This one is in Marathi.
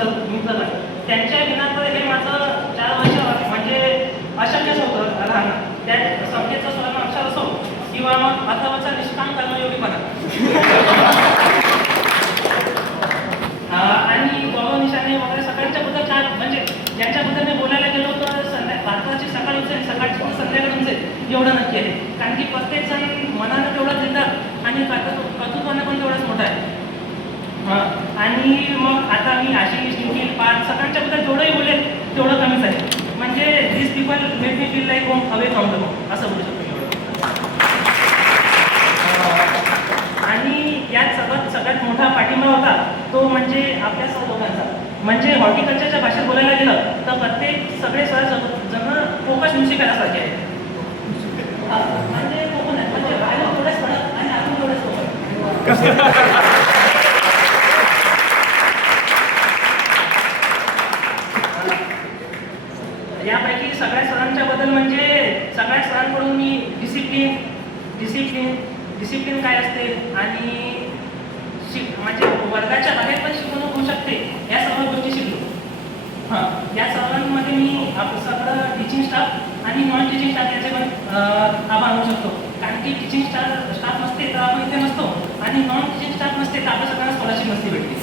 गुंतलं. त्यांच्या विना तर हे माझं 4 वर्ष म्हणजे अशक्यच होतं राहणं. त्या समजेचं स्वर्ण अक्षर असो किंवा मग अथवाचा निष्काम कर्मयोगीपणा. आणि गौरव निशाणे वगैरे सकाळच्या बद्दल काय म्हणजे ज्यांच्याबद्दल मी बोलायला गेलो तर भारताची सकाळ उचल सकाळची पण संध्याकाळी उचल एवढं नक्की आहे. कारण की प्रत्येक जण मनानं तेवढंच देतात आणि कर्तृत्वानं पण तेवढंच मोठं आहे. आणि मग आता मी आशिष निखिल पार्थ सकाळच्या बद्दल जेवढंही बोलेल तेवढं कमीच आहे. म्हणजे this people make me feel like home away from the home असं बोलू शकतो आणि यात सगळ्यात मोठा पाठिंबा होता तो म्हणजे आपल्या सर्व लोकांचा. म्हणजे हॉर्टिकल्चरच्या भाषेत बोलायला गेलं तर प्रत्येक सगळे सर जण फोकस म्युझिक सारखे आहे. म्हणजे कोकण आहे म्हणजे बाहेर थोडेच पडत आणि आपण थोडेच कोकण. यापैकी सगळ्या सरांच्या बद्दल म्हणजे सगळ्या सरांकडून मी डिसिप्लिन काय असते आणि म्हणजे वर्गाच्या बाहेर पण शिकवणूक होऊ शकते या सर्व गोष्टी शिकलो. या सर्वांमध्ये मी सगळं टीचिंग स्टाफ आणि नॉन टीचिंग स्टाफ याचे पण आभार मानू शकतो. कारण की टीचिंग स्टाफ नसते तर आपण इथे नसतो आणि नॉन टीचिंग स्टाफ नसते तर आपल्या सगळ्यांना स्कॉलरशिप नसते भेटते.